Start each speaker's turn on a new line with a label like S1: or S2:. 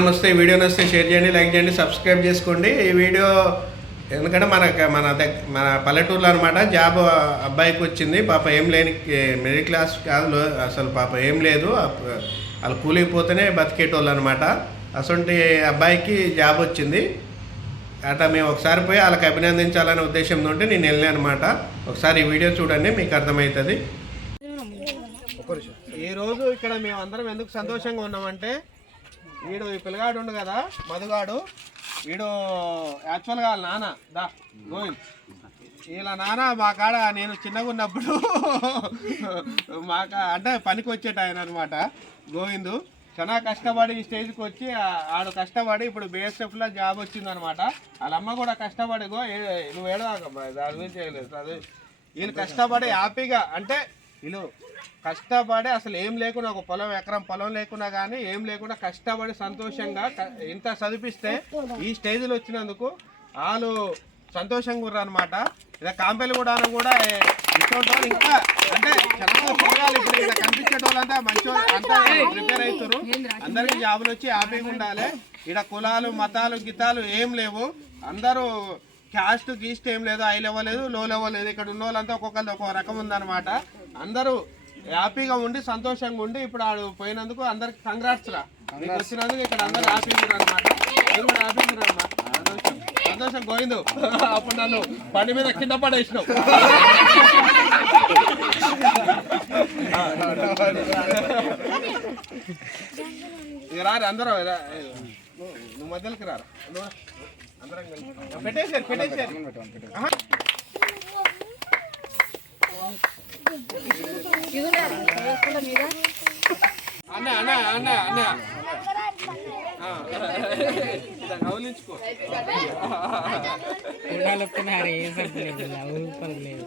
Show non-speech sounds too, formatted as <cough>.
S1: నమస్తే వీడియో నస్తే షేర్ చేయండి లైక్ చేయండి సబ్స్క్రైబ్ చేసుకోండి. ఈ వీడియో ఎందుకంటే మన మన దగ్గర మన పల్లెటూరులో అనమాట జాబ్ అబ్బాయికి వచ్చింది. పాప ఏం లేని మిడిల్ క్లాస్ కాదు అసలు పాప ఏం లేదు. అప్- వాళ్ళు కూలిపోతేనే బతికేటోళ్ళు అనమాట అసలు అబ్బాయికి జాబ్ వచ్చింది. అట్లా మేము ఒకసారి పోయి వాళ్ళకి అభినందించాలనే ఉద్దేశంతో నేను వెళ్ళాను అనమాట ఒకసారి ఈ వీడియో చూడండి మీకు అర్థమవుతుంది. ఈ రోజు ఇక్కడ మేము అందరం ఎందుకు సంతోషంగా ఉన్నామంటే వీడు ఈ పిల్లగాడు ఉండు కదా మధుగాడు. వీడు యాక్చువల్గా నాన్న. దా గోవింద్. వీళ్ళ నాన్న మా కాడ నేను చిన్నగా ఉన్నప్పుడు మాక అంటే పనికి వచ్చేట ఆయన అనమాట గోవిందు. చాలా కష్టపడి ఈ స్టేజ్కి వచ్చి ఆడు కష్టపడి ఇప్పుడు బిఎస్ఎఫ్లో జాబ్ వచ్చిందనమాట వాళ్ళ అమ్మ కూడా కష్టపడి గో నువ్వు ఏడవాకమ్మా దాని గురించి చేయలేదు చదువు. వీళ్ళు కష్టపడి హ్యాపీగా అంటే వీళ్ళు కష్టపడి అసలు ఏం లేకుండా ఒక పొలం ఎకరం పొలం లేకున్నా కానీ ఏం లేకుండా కష్టపడి సంతోషంగా ఇంత చదివిస్తే ఈ స్టేజ్లో వచ్చినందుకు వాళ్ళు సంతోషంగా ఉర్రు అనమాట ఇలా కాంపెలు కూడా కూడా ఇటువంటి ఇంకా అంటే చాలా పిల్లగాలు ఇప్పుడు ఇలా కనిపించే వాళ్ళంతా మంచి అంతా ప్రిపేర్ అవుతారు అందరికి జాబులు వచ్చి హ్యాపీగా ఉండాలి. ఇక్కడ కులాలు మతాలు గితాలు ఏం లేవు. అందరూ క్యాస్ట్ గీస్ట్ ఏం లేదు హై లెవెల్ లేదు లో లెవెల్ లేదు. ఇక్కడ ఉన్న వాళ్ళంతా ఒక్కొక్కరిది ఒక్కొక్క రకం ఉందన్నమాట. అందరూ హ్యాపీగా ఉండి సంతోషంగా ఉండి ఇప్పుడు ఆడు పోయినందుకు అందరికి కంగ్రాట్స్ రా. మీకు వచ్చినందుకు ఇక్కడ అందరూ హ్యాపీగా ఉన్నారు అనమాట మీరు కూడా హ్యాపీగా. సంతోషం. సంతోషం గోవిందు. <laughs> అప్పుడు నన్ను బండి మీద కింద పడేసినావు. <laughs> ఇక రారు అందరూ. నువ్వు మధ్యలోకి రారా. అందరం కలిసి. పెట్టేసారు అన్న అన్న
S2: ఏ సబ్బు లేదు